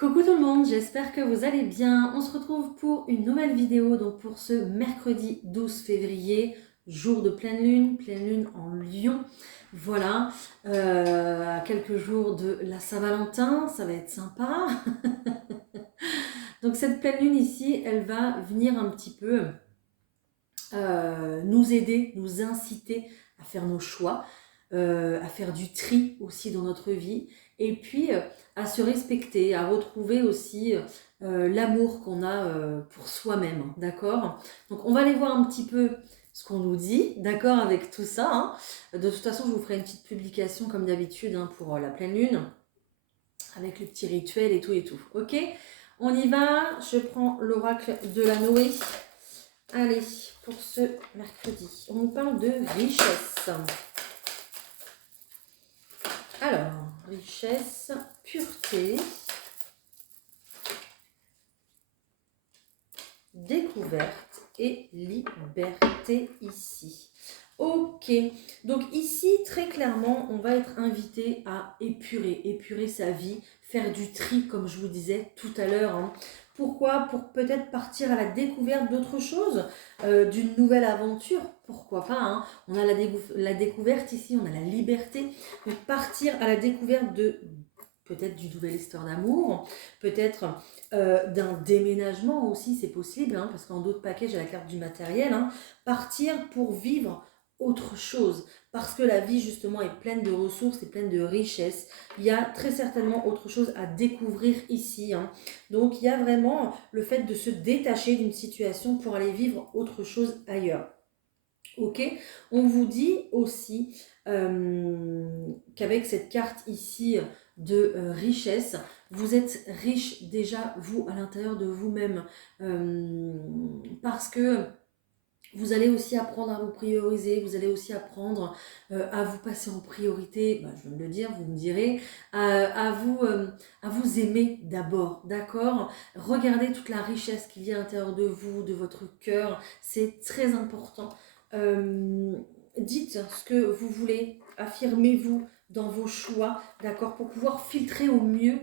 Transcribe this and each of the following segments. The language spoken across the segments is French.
Coucou tout le monde, j'espère que vous allez bien. On se retrouve pour une nouvelle vidéo, donc pour ce mercredi 12 février, jour de pleine lune en Lion. Voilà, à quelques jours de la Saint-Valentin, ça va être sympa. Donc cette pleine lune ici, elle va venir un petit peu nous aider, nous inciter à faire nos choix, à faire du tri aussi dans notre vie, et puis à se respecter, à retrouver aussi l'amour qu'on a pour soi-même, d'accord? Donc on va aller voir un petit peu ce qu'on nous dit, d'accord, avec tout ça, hein. De toute façon, je vous ferai une petite publication comme d'habitude hein, pour la pleine lune, avec le petit rituel et tout, ok? On y va, je prends l'oracle de la Noé. Allez, pour ce mercredi, on nous parle de richesse. Alors, richesse, pureté, découverte et liberté ici. Ok, donc ici, très clairement, on va être invité à épurer sa vie, faire du tri, comme je vous disais tout à l'heure, hein. Pourquoi? Pour peut-être partir à la découverte d'autre chose, d'une nouvelle aventure, pourquoi pas, hein. On a la découverte ici, on a la liberté, donc partir à la découverte de peut-être d'une nouvelle histoire d'amour, peut-être d'un déménagement aussi, c'est possible, hein, parce qu'en d'autres paquets, j'ai la carte du matériel, hein. Partir pour vivre autre chose, parce que la vie justement est pleine de ressources et pleine de richesses. Il y a très certainement autre chose à découvrir ici, hein. Donc il y a vraiment le fait de se détacher d'une situation pour aller vivre autre chose ailleurs. Ok, on vous dit aussi qu'avec cette carte ici de richesse, vous êtes riche déjà vous à l'intérieur de vous-même, parce que vous allez aussi apprendre à vous prioriser, vous allez aussi apprendre à vous passer en priorité, je viens de le dire, vous me direz, à vous aimer d'abord, d'accord? Regardez toute la richesse qu'il y a à l'intérieur de vous, de votre cœur, c'est très important. Euh, Dites ce que vous voulez, affirmez-vous dans vos choix, d'accord? Pour pouvoir filtrer au mieux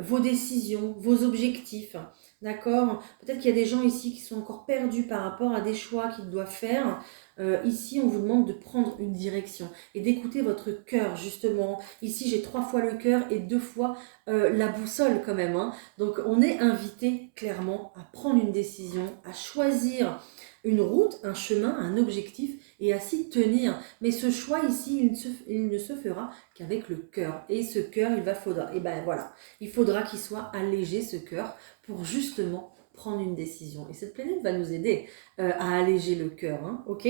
vos décisions, vos objectifs. D'accord? Peut-être qu'il y a des gens ici qui sont encore perdus par rapport à des choix qu'ils doivent faire. Ici, on vous demande de prendre une direction et d'écouter votre cœur, justement. Ici, j'ai 3 fois le cœur et 2 fois la boussole quand même, hein. Donc, on est invité clairement à prendre une décision, à choisir une route, un chemin, un objectif et à s'y tenir. Mais ce choix ici, il ne se fera qu'avec le cœur. Et ce cœur, faudra, et ben voilà, il faudra qu'il soit allégé, ce cœur, pour justement prendre une décision. Et cette planète va nous aider à alléger le cœur, hein, ok?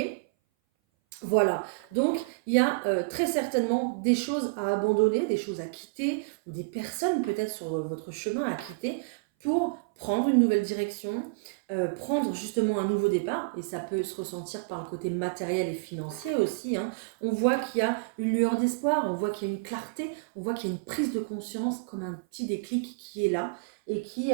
Voilà, donc il y a très certainement des choses à abandonner, des choses à quitter, ou des personnes peut-être sur votre chemin à quitter pour prendre une nouvelle direction, prendre justement un nouveau départ, et ça peut se ressentir par le côté matériel et financier aussi, hein. On voit qu'il y a une lueur d'espoir, on voit qu'il y a une clarté, on voit qu'il y a une prise de conscience, comme un petit déclic qui est là, et qui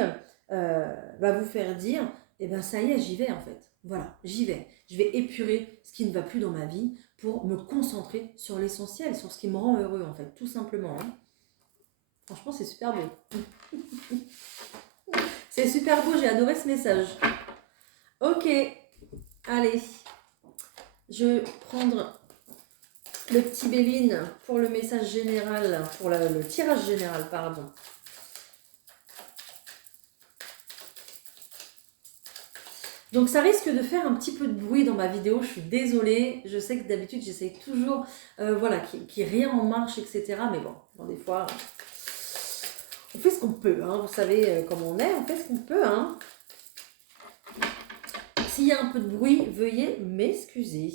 va vous faire dire, eh ben ça y est, j'y vais en fait. Voilà, j'y vais. Je vais épurer ce qui ne va plus dans ma vie pour me concentrer sur l'essentiel, sur ce qui me rend heureux en fait, tout simplement, hein. Franchement, c'est super beau. C'est super beau, j'ai adoré ce message. Ok, allez. Je vais prendre le petit Béline pour le message général, pour le tirage général, pardon. Donc ça risque de faire un petit peu de bruit dans ma vidéo, je suis désolée. Je sais que d'habitude j'essaye toujours voilà, qu'il n'y ait rien en marche, etc. Mais bon, des fois, on fait ce qu'on peut, hein. Vous savez comment on est, on fait ce qu'on peut, hein. S'il y a un peu de bruit, veuillez m'excuser.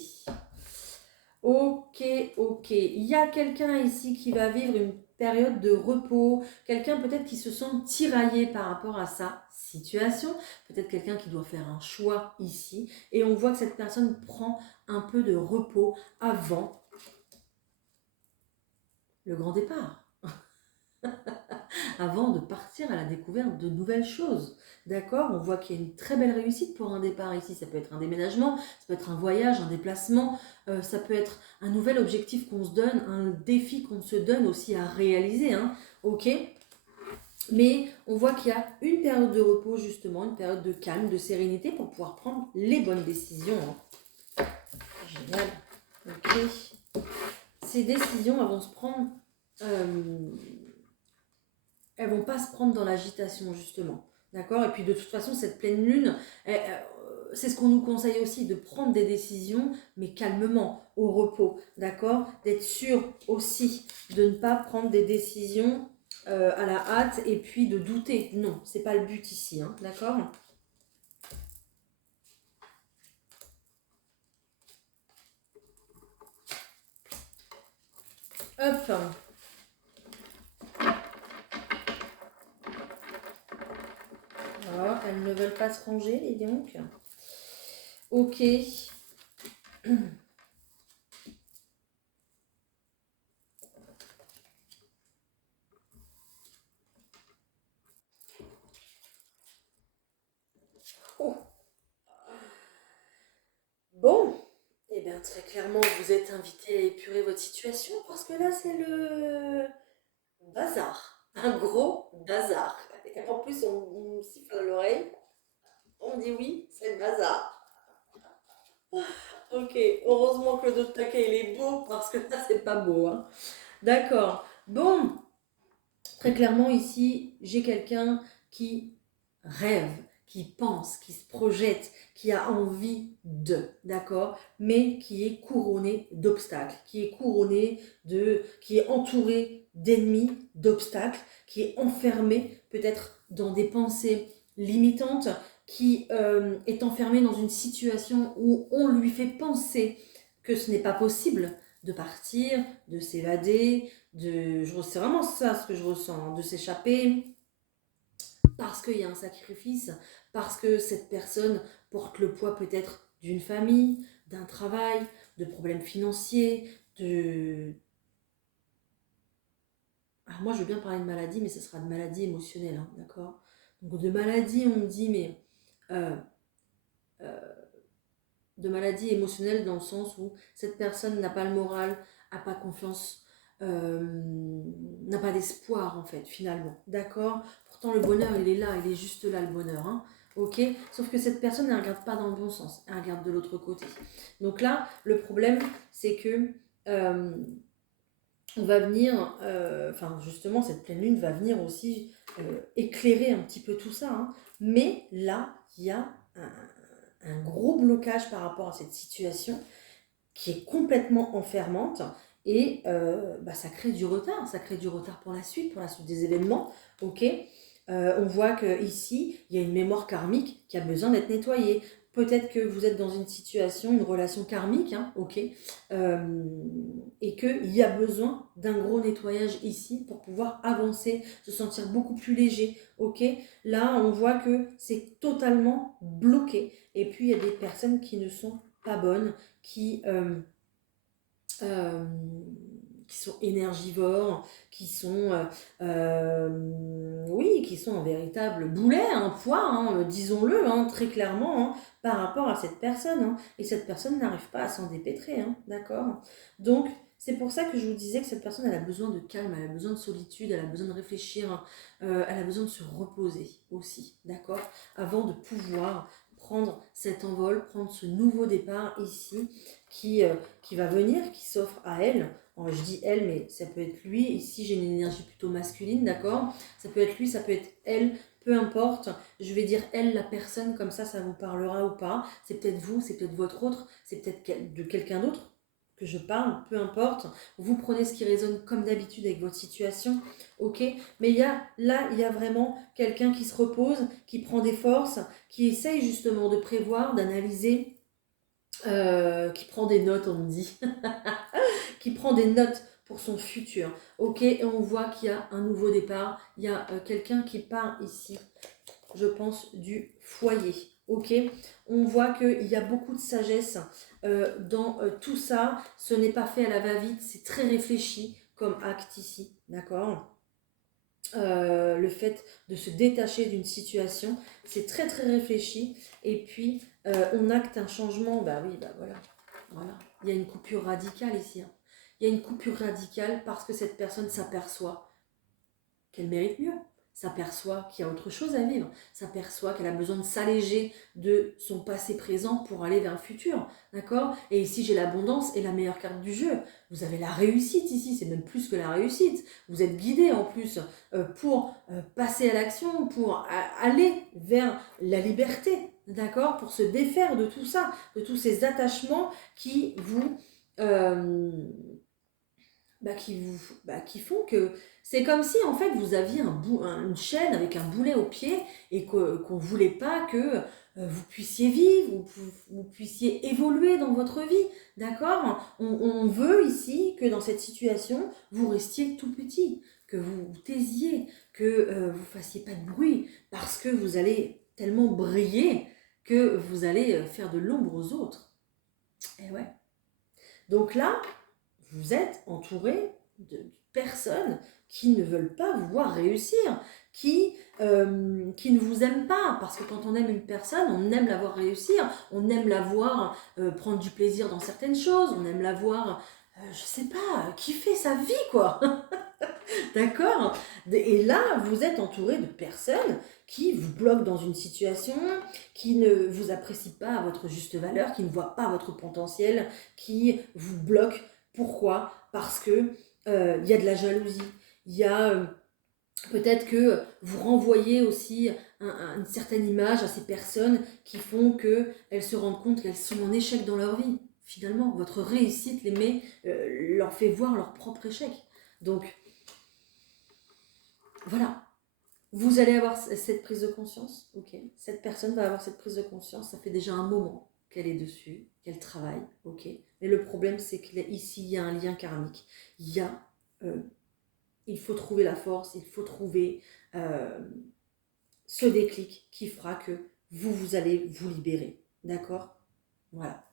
Ok, ok. Il y a quelqu'un ici qui va vivre une période de repos, quelqu'un peut-être qui se sent tiraillé par rapport à sa situation, peut-être quelqu'un qui doit faire un choix ici, et on voit que cette personne prend un peu de repos avant le grand départ, avant de partir à la découverte de nouvelles choses. D'accord? On voit qu'il y a une très belle réussite pour un départ ici. Ça peut être un déménagement, ça peut être un voyage, un déplacement, ça peut être un nouvel objectif qu'on se donne, un défi qu'on se donne aussi à réaliser, hein. Ok? Mais on voit qu'il y a une période de repos justement, une période de calme, de sérénité pour pouvoir prendre les bonnes décisions. Hein. Génial. Ok. Ces décisions, elles vont se prendre, elles vont pas se prendre dans l'agitation justement. D'accord. Et puis de toute façon, cette pleine lune, c'est ce qu'on nous conseille aussi, de prendre des décisions, mais calmement, au repos. D'accord. D'être sûr aussi de ne pas prendre des décisions à la hâte et puis de douter. Non, c'est pas le but ici. Hein. D'accord. Hop. Oh, elles ne veulent pas se ranger, les donc. Ok. Oh. Bon, eh bien très clairement, vous êtes invité à épurer votre situation parce que là, c'est le bazar. Un gros bazar. Et en plus, on me siffle à l'oreille. On me dit oui, c'est le bazar. Ok, heureusement que le dos de taquet, il est beau parce que là, c'est pas beau. Hein. D'accord. Bon, très clairement, ici, j'ai quelqu'un qui rêve, qui pense, qui se projette, qui a envie de, d'accord, mais qui est couronné d'obstacles, qui est entouré d'ennemis, d'obstacles, qui est enfermé peut-être dans des pensées limitantes, qui est enfermé dans une situation où on lui fait penser que ce n'est pas possible de partir, de s'évader, c'est vraiment ça ce que je ressens, de s'échapper, parce qu'il y a un sacrifice, parce que cette personne porte le poids peut-être d'une famille, d'un travail, de problèmes financiers, de... Alors moi je veux bien parler de maladie, mais ce sera de maladie émotionnelle, hein, d'accord. Donc de maladie on me dit, mais... euh, euh, de maladie émotionnelle dans le sens où cette personne n'a pas le moral, n'a pas confiance, n'a pas d'espoir en fait finalement, d'accord. Pourtant le bonheur il est là, il est juste là le bonheur, hein. Ok, sauf que cette personne ne regarde pas dans le bon sens, elle regarde de l'autre côté. Donc là le problème c'est que euh, on va venir, enfin justement cette pleine lune va venir aussi éclairer un petit peu tout ça, hein. Mais là il y a un gros blocage par rapport à cette situation qui est complètement enfermante et ça crée du retard pour la suite des événements, ok. On voit que ici il y a une mémoire karmique qui a besoin d'être nettoyée. Peut-être que vous êtes dans une situation, une relation karmique, hein, ok, et qu'il y a besoin d'un gros nettoyage ici pour pouvoir avancer, se sentir beaucoup plus léger, ok. Là, on voit que c'est totalement bloqué. Et puis, il y a des personnes qui ne sont pas bonnes, qui, euh, euh, qui sont énergivores, oui, qui sont un véritable boulet, un poids, hein, disons-le, hein, très clairement, hein, par rapport à cette personne. Hein. Et cette personne n'arrive pas à s'en dépêtrer, hein, d'accord. Donc, c'est pour ça que je vous disais que cette personne, elle a besoin de calme, elle a besoin de solitude, elle a besoin de réfléchir, elle a besoin de se reposer aussi, d'accord, avant de pouvoir prendre cet envol, prendre ce nouveau départ ici qui va venir, qui s'offre à elle. Je dis elle, mais ça peut être lui. Ici, j'ai une énergie plutôt masculine, d'accord. Ça peut être lui, ça peut être elle, peu importe. Je vais dire elle, la personne, comme ça vous parlera ou pas. C'est peut-être vous, c'est peut-être votre autre, c'est peut-être de quelqu'un d'autre que je parle, peu importe. Vous prenez ce qui résonne comme d'habitude avec votre situation, ok. Mais il y a vraiment quelqu'un qui se repose, qui prend des forces, qui essaye justement de prévoir, d'analyser, qui prend des notes, on me dit, qui prend des notes pour son futur. Ok, et on voit qu'il y a un nouveau départ. Il y a quelqu'un qui part ici, je pense, du foyer. Ok, on voit qu'il y a beaucoup de sagesse dans tout ça. Ce n'est pas fait à la va-vite, c'est très réfléchi comme acte ici, d'accord. Le fait de se détacher d'une situation, c'est très très réfléchi. Et puis, on acte un changement, bah oui, bah voilà. Voilà. Il y a une coupure radicale ici. Hein. Il y a une coupure radicale parce que cette personne s'aperçoit qu'elle mérite mieux. s'aperçoit qu'il y a autre chose à vivre, s'aperçoit qu'elle a besoin de s'alléger de son passé présent pour aller vers le futur, d'accord? Et ici, j'ai l'abondance et la meilleure carte du jeu. Vous avez la réussite ici, c'est même plus que la réussite. Vous êtes guidé en plus pour passer à l'action, pour aller vers la liberté, d'accord? Pour se défaire de tout ça, de tous ces attachements qui vous... qui font que c'est comme si en fait vous aviez une chaîne avec un boulet au pied et qu'on ne voulait pas que vous puissiez vivre, ou vous puissiez évoluer dans votre vie, d'accord? On veut ici que dans cette situation, vous restiez tout petit, que vous vous taisiez, que vous fassiez pas de bruit, parce que vous allez tellement briller que vous allez faire de l'ombre aux autres. Et ouais. Donc là, vous êtes entouré de personnes qui ne veulent pas vous voir réussir, qui ne vous aiment pas. Parce que quand on aime une personne, on aime la voir réussir, on aime la voir prendre du plaisir dans certaines choses, on aime la voir, je sais pas, kiffer sa vie, quoi. D'accord? Et là, vous êtes entouré de personnes qui vous bloquent dans une situation, qui ne vous apprécient pas à votre juste valeur, qui ne voient pas votre potentiel, qui vous bloquent. Pourquoi? Parce que y a de la jalousie, il y a peut-être que vous renvoyez aussi une certaine image à ces personnes qui font qu'elles se rendent compte qu'elles sont en échec dans leur vie. Finalement, votre réussite leur fait voir leur propre échec. Donc, voilà. Vous allez avoir cette prise de conscience, ok. Cette personne va avoir cette prise de conscience, ça fait déjà un moment qu'elle est dessus, qu'elle travaille, ok. Mais le problème, c'est qu'ici, il y a un lien karmique. Il faut trouver la force, il faut trouver ce déclic qui fera que vous allez vous libérer, d'accord? Voilà.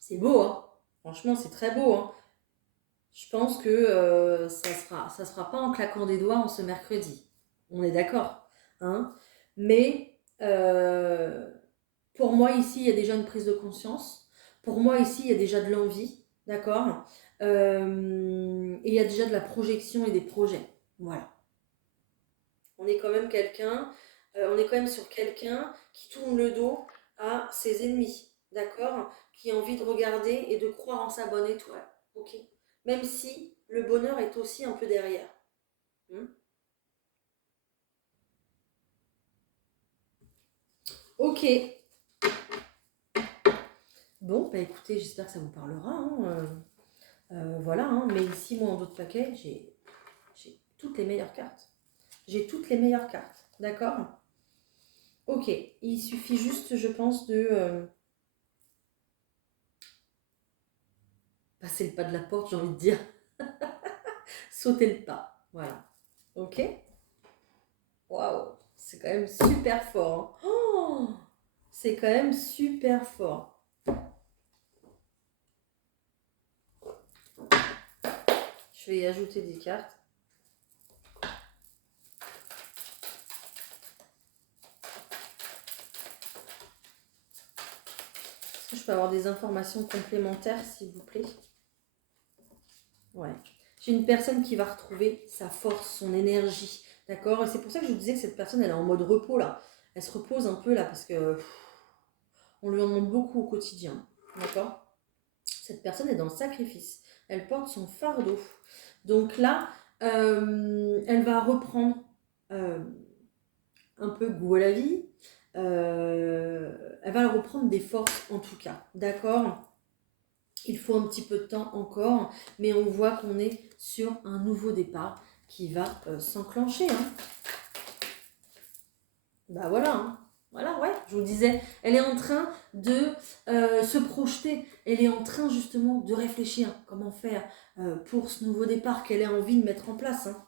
C'est beau, hein? Franchement, c'est très beau, hein? Je pense que ça se fera pas en claquant des doigts en ce mercredi. On est d'accord, hein? Mais pour moi, ici, il y a déjà une prise de conscience. Pour moi, ici, il y a déjà de l'envie, d'accord? Et il y a déjà de la projection et des projets. Voilà. On est quand même on est quand même sur quelqu'un qui tourne le dos à ses ennemis, d'accord? Qui a envie de regarder et de croire en sa bonne étoile, ok? Même si le bonheur est aussi un peu derrière. Hmm. Ok. Bon, bah écoutez, j'espère que ça vous parlera, hein. Voilà, hein. Mais ici, moi, en d'autres paquets, j'ai toutes les meilleures cartes. J'ai toutes les meilleures cartes, d'accord? Ok, il suffit juste, je pense, de passer le pas de la porte, j'ai envie de dire. Sauter le pas, voilà. Ok? Waouh, c'est quand même super fort, hein. Oh, c'est quand même super fort. Je vais y ajouter des cartes. Est-ce que je peux avoir des informations complémentaires, s'il vous plaît? Ouais. J'ai une personne qui va retrouver sa force, son énergie. D'accord? Et c'est pour ça que je vous disais que cette personne, elle est en mode repos là. Elle se repose un peu là parce que on lui en demande beaucoup au quotidien. D'accord? Cette personne est dans le sacrifice. Elle porte son fardeau. Donc là, elle va reprendre euh, un peu goût à la vie. Elle va reprendre des forces en tout cas. D'accord? Il faut un petit peu de temps encore, mais on voit qu'on est sur un nouveau départ qui va s'enclencher. Hein. Bah voilà, hein. Voilà, ouais, je vous disais, elle est en train de se projeter, elle est en train justement de réfléchir comment faire pour ce nouveau départ qu'elle a envie de mettre en place. Hein.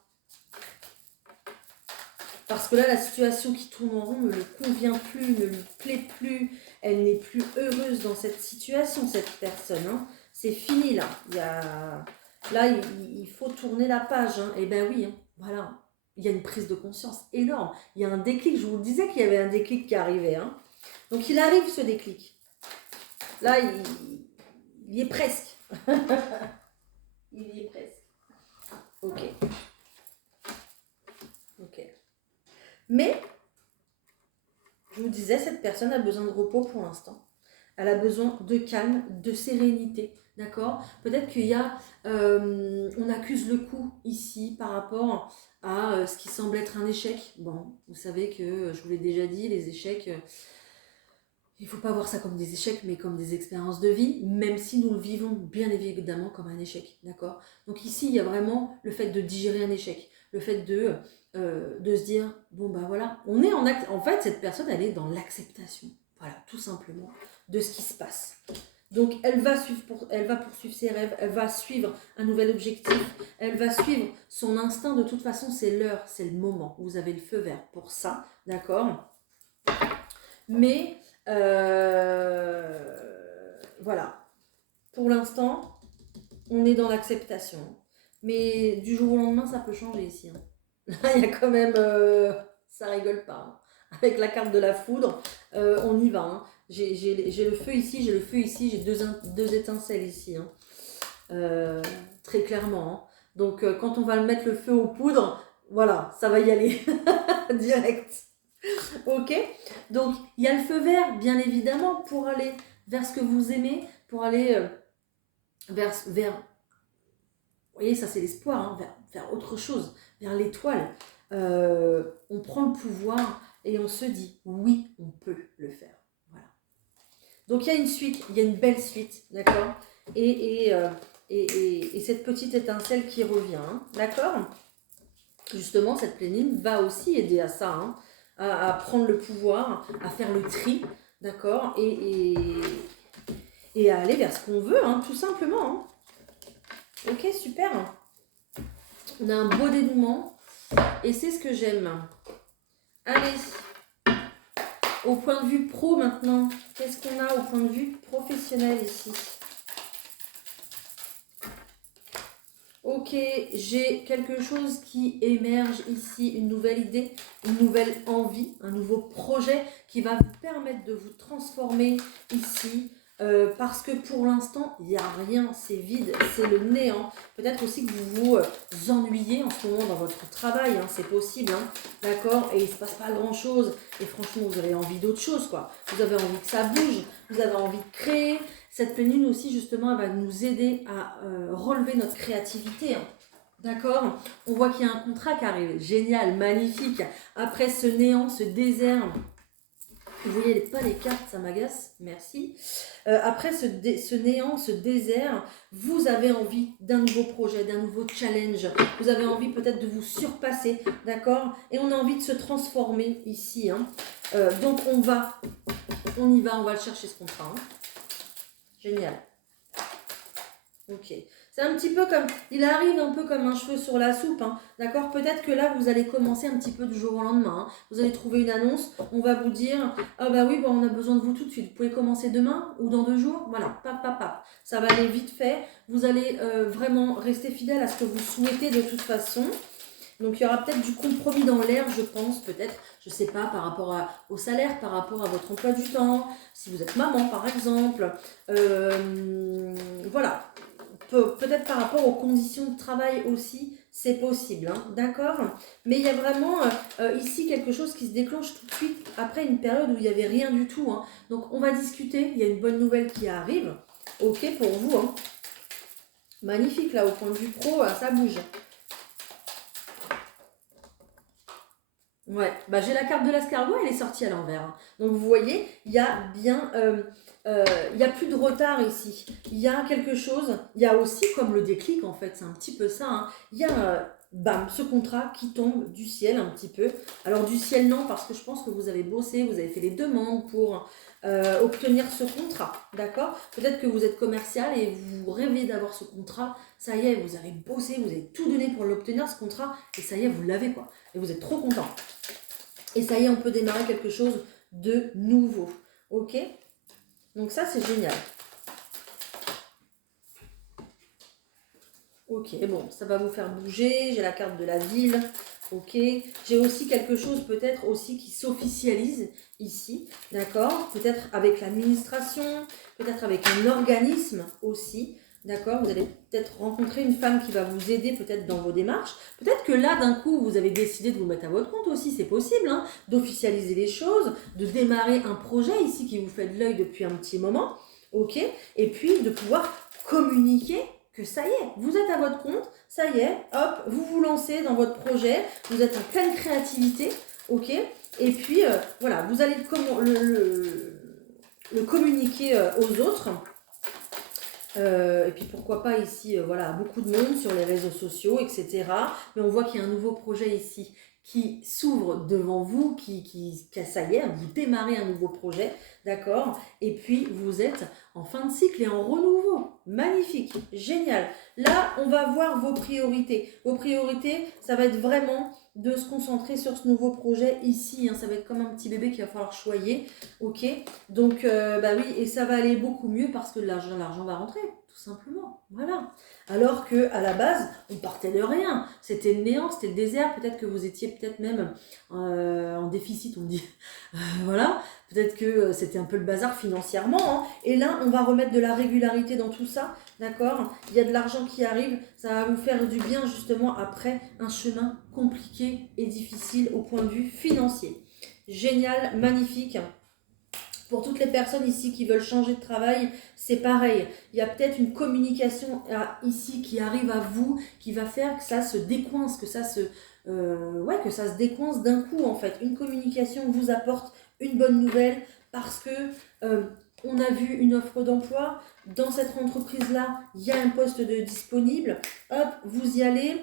Parce que là, la situation qui tourne en rond ne lui convient plus, ne lui plaît plus, elle n'est plus heureuse dans cette situation, cette personne. Hein. C'est fini là, là il faut tourner la page. Hein. Et ben oui, hein. Voilà. Il y a une prise de conscience énorme. Il y a un déclic. Je vous disais qu'il y avait un déclic qui arrivait. Hein. Donc il arrive ce déclic. Là, il y est presque. Il y est presque. Ok. Mais, je vous disais, cette personne a besoin de repos pour l'instant. Elle a besoin de calme, de sérénité, d'accord? Peut-être qu'il y a, on accuse le coup ici par rapport à ce qui semble être un échec. Bon, vous savez que, je vous l'ai déjà dit, les échecs, il ne faut pas voir ça comme des échecs, mais comme des expériences de vie, même si nous le vivons bien évidemment comme un échec, d'accord? Donc ici, il y a vraiment le fait de digérer un échec, le fait de se dire, bon ben voilà, on est en fait, cette personne, elle est dans l'acceptation, voilà, tout simplement, de ce qui se passe. Donc elle va poursuivre ses rêves, elle va suivre un nouvel objectif, elle va suivre son instinct, de toute façon, c'est l'heure, c'est le moment, vous avez le feu vert pour ça, d'accord? Mais voilà, pour l'instant, on est dans l'acceptation. Mais du jour au lendemain, ça peut changer ici. Hein. Là, il y a quand même... ça rigole pas. Hein. Avec la carte de la foudre, on y va. Hein. J'ai le feu ici, j'ai le feu ici, j'ai deux étincelles ici. Hein. Très clairement. Hein. Donc, quand on va mettre le feu aux poudres, voilà, ça va y aller. Direct. Ok, donc il y a le feu vert, bien évidemment, pour aller vers ce que vous aimez, pour aller vers, vous voyez, ça c'est l'espoir, hein, vers autre chose, vers l'étoile. On prend le pouvoir et on se dit, oui, on peut le faire. Voilà. Donc il y a une suite, il y a une belle suite, d'accord, et cette petite étincelle qui revient, hein, d'accord. Justement, cette plénine va aussi aider à ça, hein, à prendre le pouvoir, à faire le tri, d'accord, et à aller vers ce qu'on veut, hein, tout simplement. Hein. Ok, super. On a un beau dénouement, et c'est ce que j'aime. Allez, au point de vue pro maintenant, qu'est-ce qu'on a au point de vue professionnel ici? Ok, j'ai quelque chose qui émerge ici, une nouvelle idée, une nouvelle envie, un nouveau projet qui va vous permettre de vous transformer ici. Parce que pour l'instant, il n'y a rien, c'est vide, c'est le néant. Peut-être aussi que vous vous ennuyez en ce moment dans votre travail, hein, c'est possible, hein, d'accord? Et il ne se passe pas grand-chose. Et franchement, vous avez envie d'autre chose, quoi. Vous avez envie que ça bouge, vous avez envie de créer. Cette pleine lune aussi, justement, elle va nous aider à relever notre créativité. Hein. D'accord? On voit qu'il y a un contrat qui arrive. Génial, magnifique. Après ce néant, ce désert. Vous voyez pas les cartes, ça m'agace. Merci. Après ce néant, ce désert, vous avez envie d'un nouveau projet, d'un nouveau challenge. Vous avez envie peut-être de vous surpasser. D'accord? Et on a envie de se transformer ici. Hein. Donc on y va, on va le chercher ce contrat. Hein. Génial. Ok. C'est un petit peu comme, il arrive un peu comme un cheveu sur la soupe, hein, d'accord? Peut-être que là, vous allez commencer un petit peu du jour au lendemain. Hein. Vous allez trouver une annonce, on va vous dire, ah bah oui, bah on a besoin de vous tout de suite. Vous pouvez commencer demain ou dans 2 jours. Voilà, pap, pap, pap. Ça va aller vite fait. Vous allez vraiment rester fidèle à ce que vous souhaitez de toute façon. Donc il y aura peut-être du compromis dans l'air, je pense, peut-être, je ne sais pas, par rapport au salaire, par rapport à votre emploi du temps, si vous êtes maman par exemple. Voilà, peut-être par rapport aux conditions de travail aussi, c'est possible, hein, d'accord? Mais il y a vraiment ici quelque chose qui se déclenche tout de suite après une période où il n'y avait rien du tout. Hein. Donc on va discuter, il y a une bonne nouvelle qui arrive, ok pour vous. Hein. Magnifique là, au point de vue pro, ça bouge. Ouais, bah j'ai la carte de l'escargot, elle est sortie à l'envers. Hein. Donc vous voyez, il y a bien, il n'y a plus de retard ici. Il y a quelque chose, il y a aussi comme le déclic en fait, c'est un petit peu ça. Hein. Il y a, bam, ce contrat qui tombe du ciel un petit peu. Alors du ciel non, parce que je pense que vous avez bossé, vous avez fait les demandes pour obtenir ce contrat, d'accord? Peut-être que vous êtes commercial et vous rêvez d'avoir ce contrat. Ça y est, vous avez bossé, vous avez tout donné pour l'obtenir ce contrat et ça y est, vous l'avez quoi. Et vous êtes trop content. Et ça y est, on peut démarrer quelque chose de nouveau. Ok? Donc ça, c'est génial. Ok, bon, ça va vous faire bouger. J'ai la carte de la ville. Ok. J'ai aussi quelque chose peut-être aussi qui s'officialise ici. D'accord? Peut-être avec l'administration, peut-être avec un organisme aussi. D'accord, vous allez peut-être rencontrer une femme qui va vous aider peut-être dans vos démarches. Peut-être que là, d'un coup, vous avez décidé de vous mettre à votre compte aussi, c'est possible, hein, d'officialiser les choses, de démarrer un projet ici qui vous fait de l'œil depuis un petit moment, ok, et puis de pouvoir communiquer que ça y est, vous êtes à votre compte, ça y est, hop, vous vous lancez dans votre projet, vous êtes en pleine créativité, ok, et puis voilà, vous allez le communiquer aux autres. Et puis pourquoi pas ici, voilà, beaucoup de monde sur les réseaux sociaux, etc. Mais on voit qu'il y a un nouveau projet ici qui s'ouvre devant vous, ça y est, vous démarrez un nouveau projet, d'accord? Et puis vous êtes en fin de cycle et en renouveau. Magnifique, génial. Là, on va voir vos priorités. Vos priorités, ça va être vraiment de se concentrer sur ce nouveau projet ici, hein. Ça va être comme un petit bébé qu'il va falloir choyer, ok? Donc, bah oui, et ça va aller beaucoup mieux parce que l'argent va rentrer, tout simplement. Voilà. Alors que à la base, on partait de rien. C'était le néant, c'était le désert. Peut-être que vous étiez peut-être même en déficit, on dit. Voilà. Peut-être que c'était un peu le bazar financièrement, hein. Et là, on va remettre de la régularité dans tout ça, d'accord? Il y a de l'argent qui arrive, ça va vous faire du bien justement après un chemin compliqué et difficile au point de vue financier. Génial, magnifique. Pour toutes les personnes ici qui veulent changer de travail, c'est pareil. Il y a peut-être une communication ici qui arrive à vous, qui va faire que ça se décoince, que ça se décoince d'un coup en fait. Une communication vous apporte une bonne nouvelle parce que on a vu une offre d'emploi. Dans cette entreprise-là, il y a un poste de disponible. Hop, vous y allez.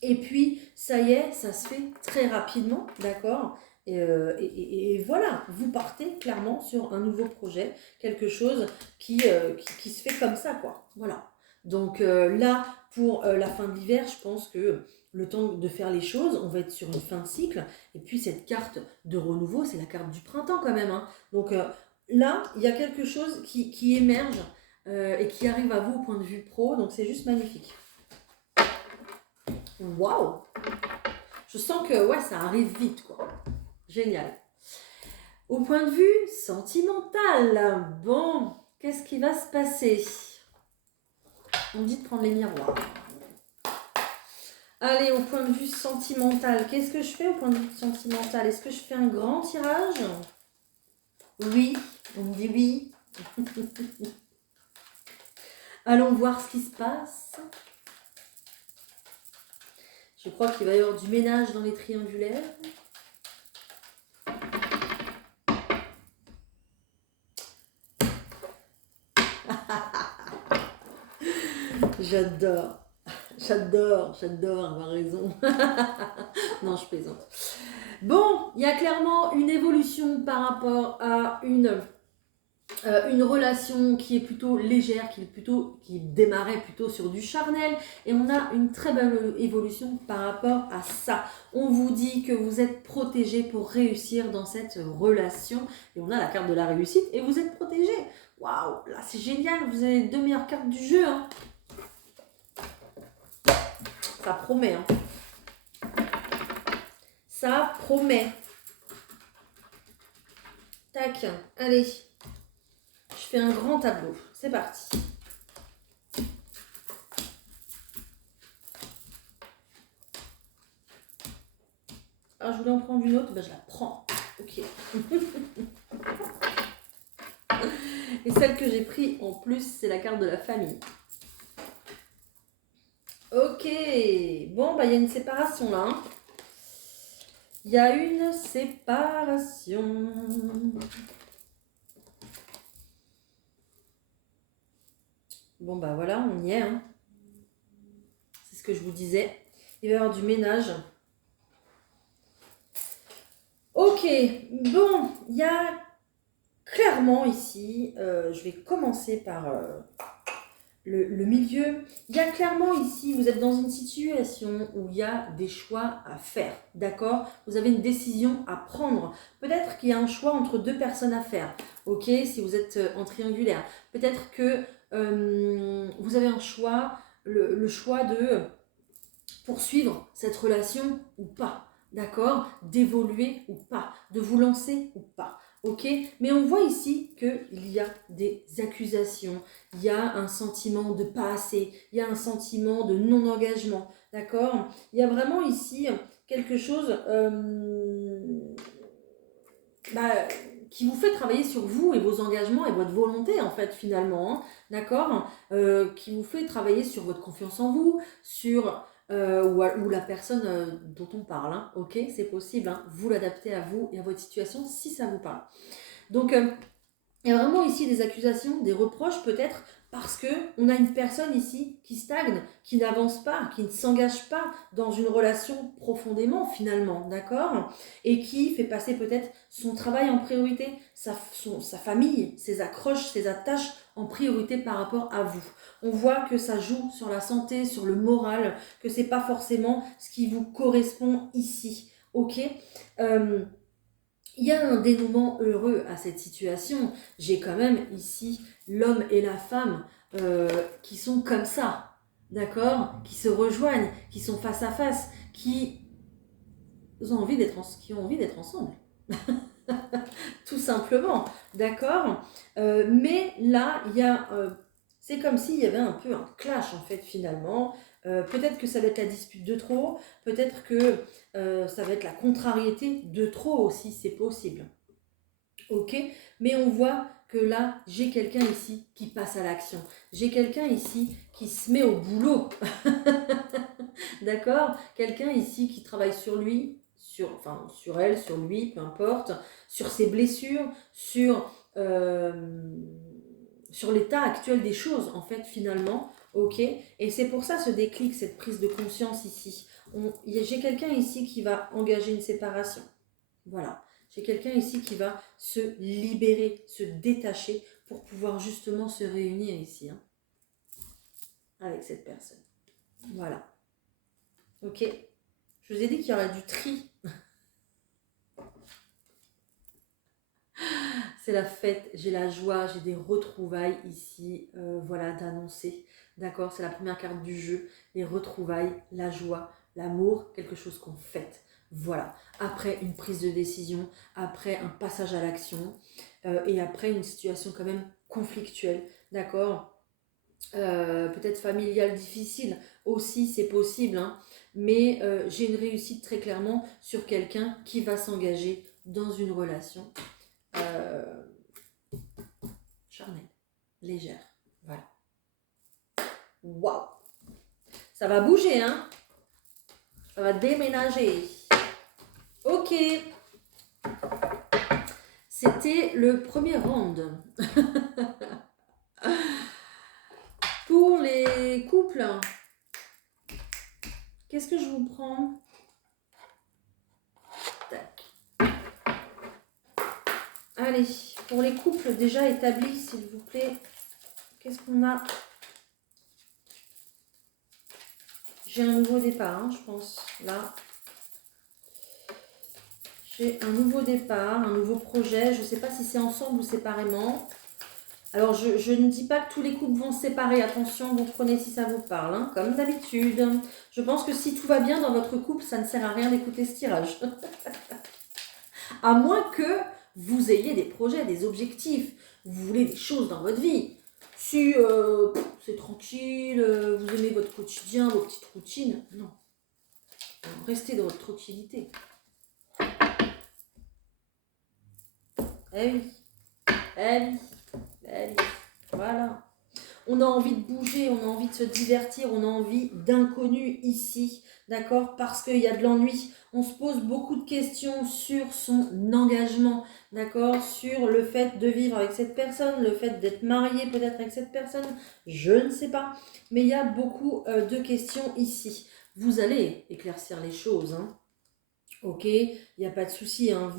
Et puis, ça y est, ça se fait très rapidement, d'accord? Et voilà, vous partez clairement sur un nouveau projet, quelque chose qui se fait comme ça, quoi. Voilà. Donc là, pour la fin de l'hiver, je pense que le temps de faire les choses, on va être sur une fin de cycle. Et puis cette carte de renouveau, c'est la carte du printemps quand même, hein. Donc là, il y a quelque chose qui émerge et qui arrive à vous au point de vue pro. Donc c'est juste magnifique. Waouh! Je sens que ouais, ça arrive vite, quoi. Génial. Au point de vue sentimental, bon, qu'est-ce qui va se passer? On dit de prendre les miroirs. Allez, au point de vue sentimental, qu'est-ce que je fais au point de vue sentimental? Est-ce que je fais un grand tirage? Oui, on me dit oui. Allons voir ce qui se passe. Je crois qu'il va y avoir du ménage dans les triangulaires. J'adore. J'adore avoir raison. Non, je plaisante. Bon, il y a clairement une évolution par rapport à une relation qui est plutôt légère, qui démarrait plutôt sur du charnel, et on a une très belle évolution par rapport à ça. On vous dit que vous êtes protégé pour réussir dans cette relation, et on a la carte de la réussite, et vous êtes protégé. Waouh, là c'est génial, vous avez les deux meilleures cartes du jeu, hein. Ça promet, hein. Ça promet. Tac, allez. Je fais un grand tableau. C'est parti. Alors, je voulais en prendre une autre. Ben, je la prends. Ok. Et celle que j'ai prise en plus, c'est la carte de la famille. Ok. Bon, bah, il y a une séparation là. Hein. Il y a une séparation. Bon, bah voilà, on y est. Hein. C'est ce que je vous disais. Il va y avoir du ménage. Ok. Bon, il y a clairement ici, je vais commencer par le milieu. Il y a clairement ici, vous êtes dans une situation où il y a des choix à faire, d'accord? Vous avez une décision à prendre. Peut-être qu'il y a un choix entre deux personnes à faire, ok? Si vous êtes en triangulaire. Peut-être que vous avez un choix, le choix de poursuivre cette relation ou pas, d'accord? D'évoluer ou pas, de vous lancer ou pas. ok? Mais on voit ici qu'il y a des accusations, il y a un sentiment de pas assez, il y a un sentiment de non-engagement, d'accord? Il y a vraiment ici quelque chose bah, qui vous fait travailler sur vous et vos engagements et votre volonté en fait finalement, hein, d'accord? Qui vous fait travailler sur votre confiance en vous, sur ou la personne dont on parle, hein, ok? C'est possible, hein, vous l'adaptez à vous et à votre situation si ça vous parle. Donc, il y a vraiment ici des accusations, des reproches peut-être, parce que on a une personne ici qui stagne, qui n'avance pas, qui ne s'engage pas dans une relation profondément finalement, d'accord? Et qui fait passer peut-être son travail en priorité, sa famille, ses accroches, ses attaches en priorité par rapport à vous. On voit que ça joue sur la santé, sur le moral, que c'est pas forcément ce qui vous correspond ici, ok? Euh, il y a un dénouement heureux à cette situation. J'ai quand même ici l'homme et la femme qui sont comme ça, d'accord? Qui se rejoignent, qui sont face à face, qui qui ont envie d'être ensemble. Tout simplement, d'accord? Mais là, c'est comme s'il y avait un peu un clash en fait finalement. Peut-être que ça va être la dispute de trop, peut-être que ça va être la contrariété de trop aussi, c'est possible. Ok, mais on voit que là, j'ai quelqu'un ici qui passe à l'action. J'ai quelqu'un ici qui se met au boulot. D'accord? Quelqu'un ici qui travaille sur lui, enfin sur elle, sur lui, peu importe, sur ses blessures, euh, sur l'état actuel des choses, en fait, finalement. Ok? Et c'est pour ça ce déclic, cette prise de conscience ici. J'ai quelqu'un ici qui va engager une séparation. Voilà. J'ai quelqu'un ici qui va se libérer, se détacher pour pouvoir justement se réunir ici, hein, avec cette personne. Voilà. Ok. Je vous ai dit qu'il y aurait du tri. C'est la fête, j'ai la joie, j'ai des retrouvailles ici, voilà, d'annoncer. D'accord, c'est la première carte du jeu. Les retrouvailles, la joie, l'amour, quelque chose qu'on fête. Voilà. Après une prise de décision, après un passage à l'action et après une situation quand même conflictuelle. D'accord, peut-être familiale difficile aussi, c'est possible, hein, mais j'ai une réussite très clairement sur quelqu'un qui va s'engager dans une relation euh, charnelle, légère. Voilà. Waouh! Ça va bouger, hein? Ça va déménager. Ok. C'était le premier round. Pour les couples, qu'est-ce que je vous prends? Tac. Allez, pour les couples déjà établis, s'il vous plaît, qu'est-ce qu'on a? J'ai un nouveau départ, hein, je pense. Là, j'ai un nouveau départ, un nouveau projet. Je ne sais pas si c'est ensemble ou séparément. Alors, je ne dis pas que tous les couples vont se séparer. Attention, vous prenez si ça vous parle, hein, comme d'habitude. Je pense que si tout va bien dans votre couple, ça ne sert à rien d'écouter ce tirage. À moins que vous ayez des projets, des objectifs. Vous voulez des choses dans votre vie. Si c'est tranquille, vous aimez votre quotidien, vos petites routines, non. Restez dans votre tranquillité. Eh oui, eh oui, eh oui. Voilà. On a envie de bouger, on a envie de se divertir, on a envie d'inconnu ici, d'accord? Parce qu'il y a de l'ennui. On se pose beaucoup de questions sur son engagement, d'accord? Sur le fait de vivre avec cette personne, le fait d'être marié peut-être avec cette personne, je ne sais pas. Mais il y a beaucoup de questions ici. Vous allez éclaircir les choses, hein? Ok, il n'y a pas de souci, hein,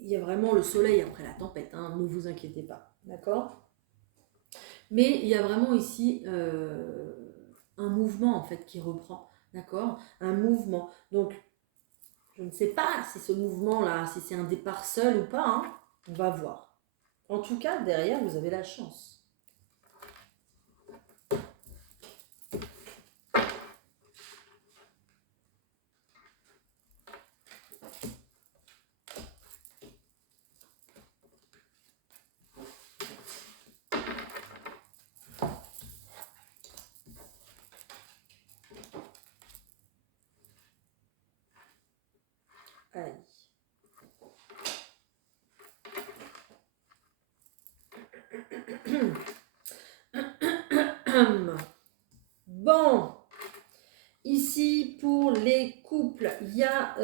il y a vraiment le soleil après la tempête, hein, ne vous inquiétez pas, d'accord? Mais il y a vraiment ici un mouvement en fait qui reprend, d'accord? Un mouvement. Donc, je ne sais pas si ce mouvement-là, si c'est un départ seul ou pas, hein, on va voir. En tout cas, derrière, vous avez la chance. il y a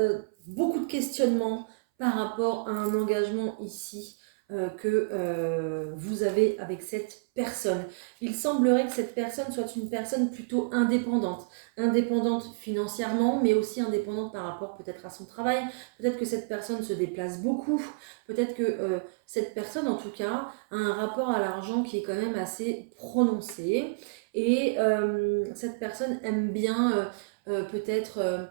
beaucoup de questionnements par rapport à un engagement ici que vous avez avec cette personne. Il semblerait que cette personne soit une personne plutôt indépendante. Indépendante financièrement, mais aussi indépendante par rapport peut-être à son travail. Peut-être que cette personne se déplace beaucoup. Peut-être que cette personne, en tout cas, a un rapport à l'argent qui est quand même assez prononcé. Et cette personne aime bien peut-être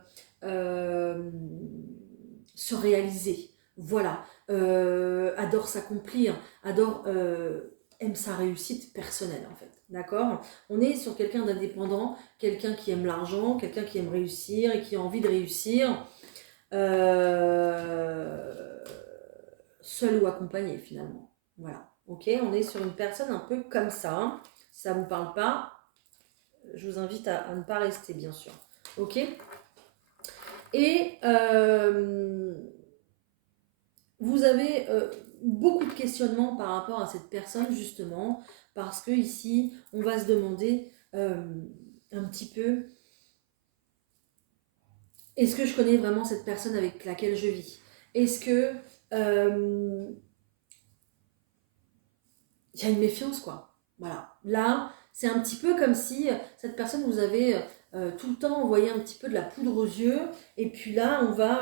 se réaliser. Voilà. Adore s'accomplir, aime sa réussite personnelle en fait. D'accord. On est sur quelqu'un d'indépendant, quelqu'un qui aime l'argent, quelqu'un qui aime réussir et qui a envie de réussir seul ou accompagné finalement. Voilà. Ok, on est sur une personne un peu comme ça. Si ça ne vous parle pas, je vous invite à ne pas rester bien sûr. Ok. Et vous avez beaucoup de questionnements par rapport à cette personne justement parce que ici on va se demander un petit peu, est-ce que je connais vraiment cette personne avec laquelle je vis? Est-ce que il y a une méfiance quoi? Voilà. Là, c'est un petit peu comme si cette personne vous avait tout le temps envoyé un petit peu de la poudre aux yeux et puis là on va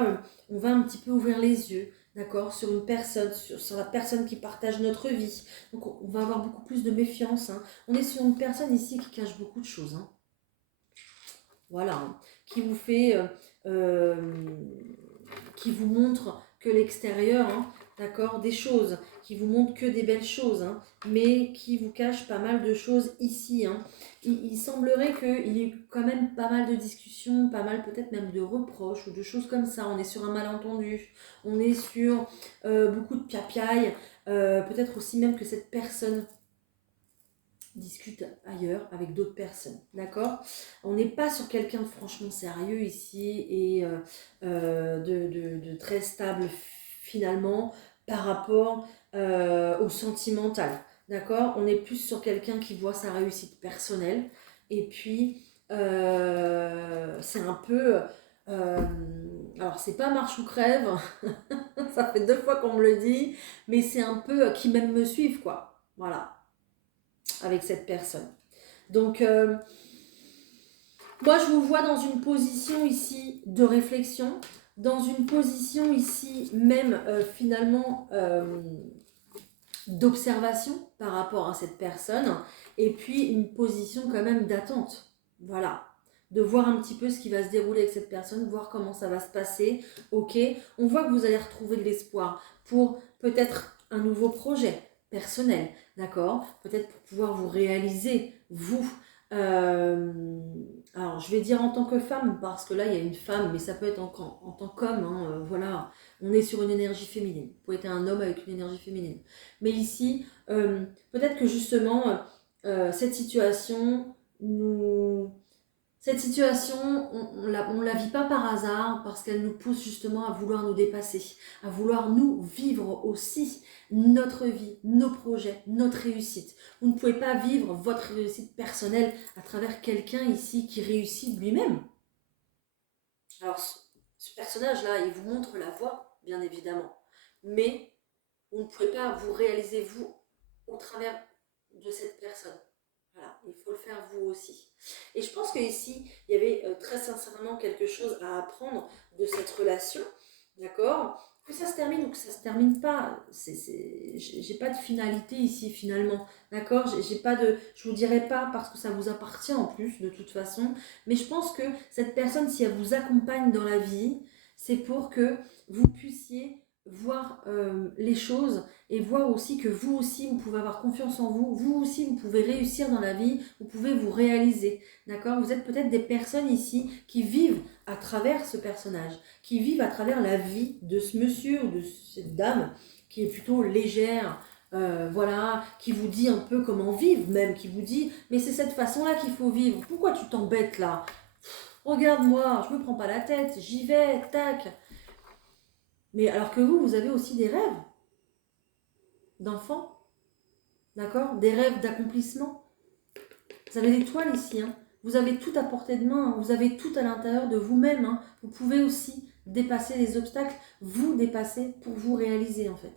un petit peu ouvrir les yeux. D'accord, sur une personne, sur la personne qui partage notre vie. Donc on va avoir beaucoup plus de méfiance. Hein. On est sur une personne ici qui cache beaucoup de choses. Hein. Voilà, hein. Qui vous fait, euh, qui vous montre que l'extérieur, hein, d'accord, des choses, qui vous montre que des belles choses, hein, mais qui vous cache pas mal de choses ici. Hein. Il semblerait qu'il y ait quand même pas mal de discussions, pas mal peut-être même de reproches ou de choses comme ça. On est sur un malentendu, on est sur beaucoup de piapiailles, peut-être aussi même que cette personne discute ailleurs avec d'autres personnes, d'accord? On n'est pas sur quelqu'un de franchement sérieux ici et de très stable finalement par rapport au sentimental, d'accord? On est plus sur quelqu'un qui voit sa réussite personnelle et puis c'est un peu... euh, alors c'est pas marche ou crève, ça fait 2 fois qu'on me le dit, mais c'est un peu qui même me suivent quoi, voilà avec cette personne. Donc, moi, je vous vois dans une position ici de réflexion, dans une position ici même finalement d'observation par rapport à cette personne, et puis une position quand même d'attente. Voilà. De voir un petit peu ce qui va se dérouler avec cette personne, voir comment ça va se passer. Ok, on voit que vous allez retrouver de l'espoir pour peut-être un nouveau projet personnel, d'accord? Peut-être pour pouvoir vous réaliser, vous. Alors, je vais dire en tant que femme, parce que là, il y a une femme, mais ça peut être en tant qu'homme, hein, voilà. On est sur une énergie féminine. Vous pouvez être un homme avec une énergie féminine. Mais ici, peut-être que justement, cette situation, cette situation, on la vit pas par hasard parce qu'elle nous pousse justement à vouloir nous dépasser, à vouloir nous vivre aussi notre vie, nos projets, notre réussite. Vous ne pouvez pas vivre votre réussite personnelle à travers quelqu'un ici qui réussit lui-même. Alors, ce personnage-là, il vous montre la voie, bien évidemment. Mais vous ne pouvez pas vous réaliser vous au travers de cette personne. Voilà, il faut le faire vous aussi. Et je pense qu'ici, il y avait très sincèrement quelque chose à apprendre de cette relation, d'accord? Que ça se termine ou que ça se termine pas, j'ai pas de finalité ici finalement, d'accord? J'ai pas de, je vous dirai pas parce que ça vous appartient en plus de toute façon, mais je pense que cette personne, si elle vous accompagne dans la vie, c'est pour que vous puissiez voir les choses et voir aussi que vous aussi, vous pouvez avoir confiance en vous, vous aussi, vous pouvez réussir dans la vie, vous pouvez vous réaliser, d'accord? Vous êtes peut-être des personnes ici qui vivent à travers ce personnage, qui vivent à travers la vie de ce monsieur ou de cette dame qui est plutôt légère, voilà, qui vous dit un peu comment vivre même, qui vous dit, mais c'est cette façon-là qu'il faut vivre, pourquoi tu t'embêtes là? Regarde-moi, je me prends pas la tête, j'y vais, tac. Mais alors que vous avez aussi des rêves d'enfants, d'accord? Des rêves d'accomplissement. Vous avez l'étoile ici, hein? Vous avez tout à portée de main, hein. Vous avez tout à l'intérieur de vous-même, hein. Vous pouvez aussi dépasser les obstacles, vous dépasser pour vous réaliser en fait.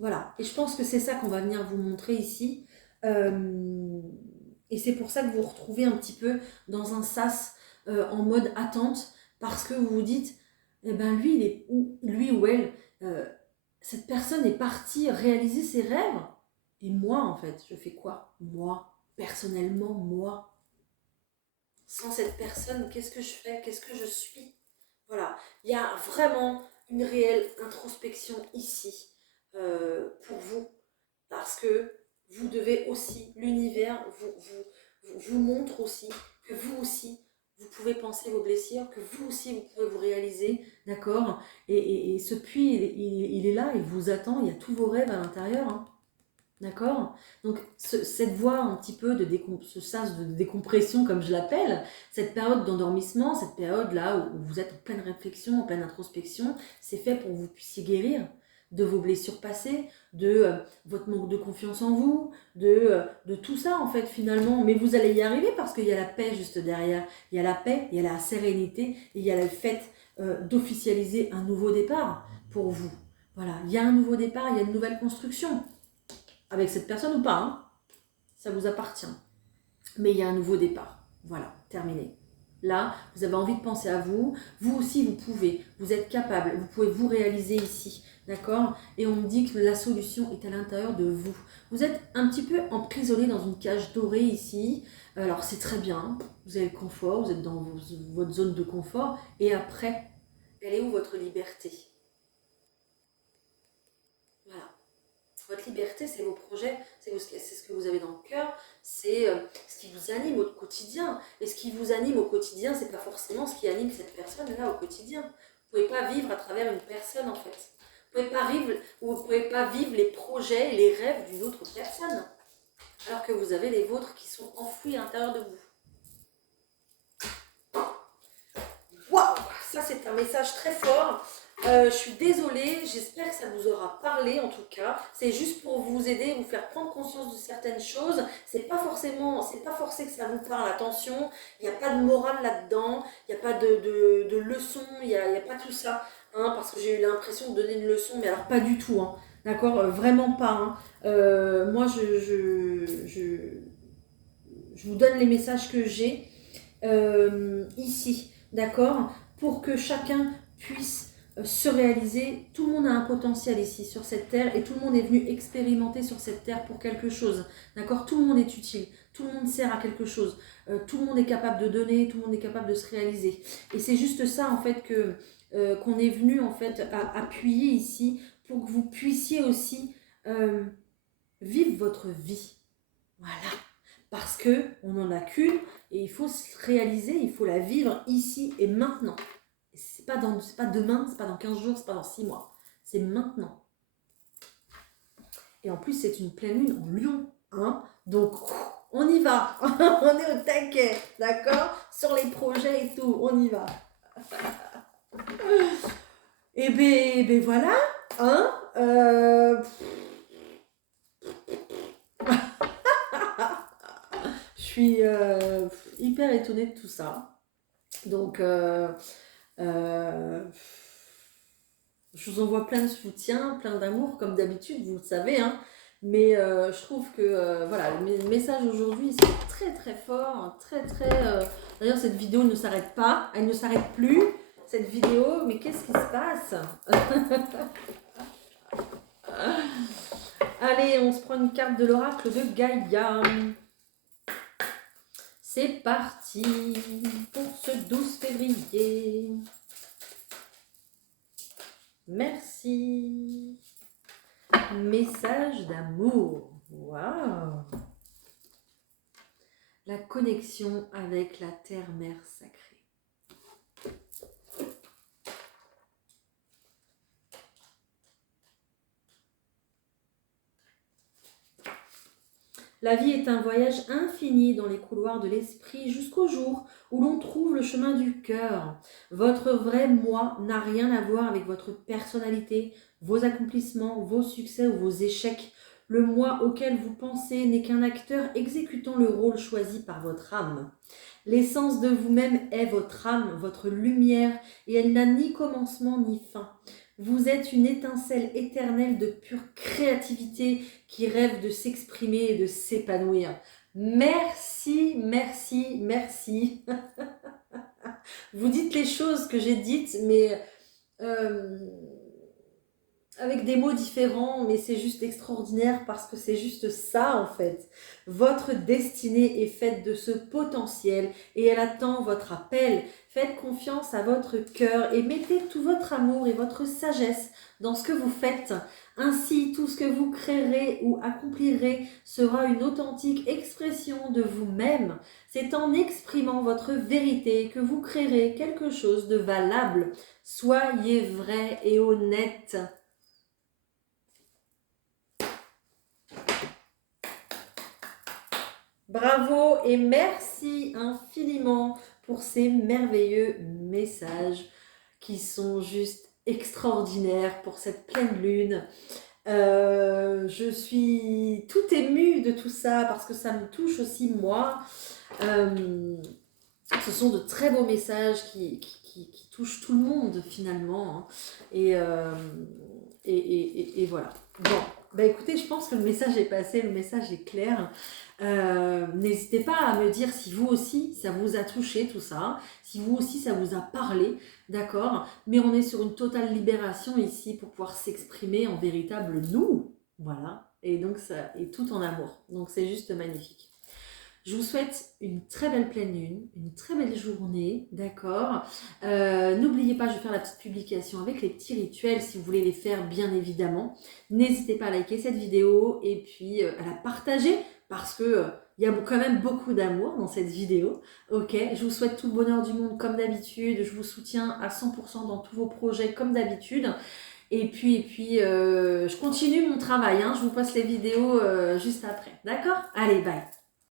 Voilà, et je pense que c'est ça qu'on va venir vous montrer ici. Et c'est pour ça que vous vous retrouvez un petit peu dans un sas en mode attente, parce que vous vous dites, eh ben lui, il est où, lui ou elle, cette personne est partie réaliser ses rêves. Et moi, en fait, je fais quoi? Moi, personnellement, moi. Sans cette personne, qu'est-ce que je fais? Qu'est-ce que je suis? Voilà, il y a vraiment une réelle introspection ici pour vous, parce que vous devez aussi, l'univers vous montre aussi que vous aussi, vous pouvez penser vos blessures, que vous aussi, vous pouvez vous réaliser, d'accord, et ce puits, il est là, il vous attend, il y a tous vos rêves à l'intérieur, hein. D'accord? Donc, cette voie un petit peu ce sas de décompression, comme je l'appelle, cette période d'endormissement, cette période-là où vous êtes en pleine réflexion, en pleine introspection, c'est fait pour que vous puissiez guérir de vos blessures passées, de votre manque de confiance en vous, de tout ça, en fait, finalement. Mais vous allez y arriver parce qu'il y a la paix juste derrière. Il y a la paix, il y a la sérénité, et il y a le fait d'officialiser un nouveau départ pour vous. Voilà, il y a un nouveau départ, il y a une nouvelle construction avec cette personne ou pas, hein, ça vous appartient. Mais il y a un nouveau départ. Voilà, terminé. Là, vous avez envie de penser à vous. Vous aussi, vous êtes capable, vous pouvez vous réaliser ici. D'accord? Et on me dit que la solution est à l'intérieur de vous. Vous êtes un petit peu emprisonné dans une cage dorée ici. Alors, c'est très bien. Vous avez le confort, vous êtes dans votre zone de confort. Et après, elle est où votre liberté? Voilà. Votre liberté, c'est vos projets, c'est ce que vous avez dans le cœur, c'est ce qui vous anime au quotidien. Et ce qui vous anime au quotidien, c'est pas forcément ce qui anime cette personne-là au quotidien. Vous pouvez pas vivre à travers une personne en fait. Vous pouvez pas vivre les projets et les rêves d'une autre personne, alors que vous avez les vôtres qui sont enfouis à l'intérieur de vous. Waouh, ça c'est un message très fort. Je suis désolée, j'espère que ça vous aura parlé en tout cas. C'est juste pour vous aider, vous faire prendre conscience de certaines choses. C'est pas forcé que ça vous parle, attention. Il n'y a pas de morale là-dedans, il n'y a pas de leçon, il n'y a pas tout ça. Hein, parce que j'ai eu l'impression de donner une leçon, mais alors pas du tout. Hein, d'accord, vraiment pas. Hein. Moi, je vous donne les messages que j'ai ici, d'accord, pour que chacun puisse se réaliser. Tout le monde a un potentiel ici sur cette terre et tout le monde est venu expérimenter sur cette terre pour quelque chose, d'accord. Tout le monde est utile, tout le monde sert à quelque chose, tout le monde est capable de donner, tout le monde est capable de se réaliser. Et c'est juste ça en fait que qu'on est venu en fait à appuyer ici pour que vous puissiez aussi vivre votre vie. Voilà. Parce que on n'en a qu'une et il faut se réaliser, il faut la vivre ici et maintenant. C'est pas demain, c'est pas dans 15 jours, c'est pas dans 6 mois. C'est maintenant. Et en plus, c'est une pleine lune en lion. Hein, donc, on y va. On est au taquet, d'accord? Sur les projets et tout, on y va. Et ben voilà. Hein, je suis hyper étonnée de tout ça. Donc, je vous envoie plein de soutien, plein d'amour, comme d'habitude, vous le savez. Hein. Mais je trouve que voilà, le message aujourd'hui, c'est très très fort, très très... D'ailleurs, cette vidéo ne s'arrête pas, elle ne s'arrête plus, cette vidéo. Mais qu'est-ce qui se passe? Allez, on se prend une carte de l'oracle de Gaïa. C'est parti pour ce 12 février. Merci. Message d'amour. Waouh. La connexion avec la terre-mère sacrée. La vie est un voyage infini dans les couloirs de l'esprit jusqu'au jour où l'on trouve le chemin du cœur. Votre vrai moi n'a rien à voir avec votre personnalité, vos accomplissements, vos succès ou vos échecs. Le moi auquel vous pensez n'est qu'un acteur exécutant le rôle choisi par votre âme. L'essence de vous-même est votre âme, votre lumière, et elle n'a ni commencement ni fin. Vous êtes une étincelle éternelle de pure créativité qui rêve de s'exprimer et de s'épanouir. Merci, merci, merci. Vous dites les choses que j'ai dites, mais avec des mots différents, mais c'est juste extraordinaire parce que c'est juste ça en fait. Votre destinée est faite de ce potentiel et elle attend votre appel. Faites confiance à votre cœur et mettez tout votre amour et votre sagesse dans ce que vous faites. Ainsi, tout ce que vous créerez ou accomplirez sera une authentique expression de vous-même. C'est en exprimant votre vérité que vous créerez quelque chose de valable. Soyez vrai et honnête. Bravo et merci infiniment pour ces merveilleux messages qui sont juste extraordinaires pour cette pleine lune. Je suis tout émue de tout ça parce que ça me touche aussi moi. Ce sont de très beaux messages qui touchent tout le monde finalement. Hein. Et voilà. Bon, bah écoutez, je pense que le message est passé, le message est clair. N'hésitez pas à me dire si vous aussi ça vous a touché tout ça, si vous aussi ça vous a parlé, d'accord? Mais on est sur une totale libération ici pour pouvoir s'exprimer en véritable nous, voilà. Et donc ça est tout en amour, donc c'est juste magnifique. Je vous souhaite une très belle pleine lune, une très belle journée, d'accord. N'oubliez pas, je vais faire la petite publication avec les petits rituels si vous voulez les faire, bien évidemment. N'hésitez pas à liker cette vidéo et puis à la partager parce que il y a quand même beaucoup d'amour dans cette vidéo. Ok, je vous souhaite tout le bonheur du monde comme d'habitude. Je vous soutiens à 100% dans tous vos projets comme d'habitude. Et puis je continue mon travail. Hein. Je vous passe les vidéos juste après. D'accord? Allez, bye.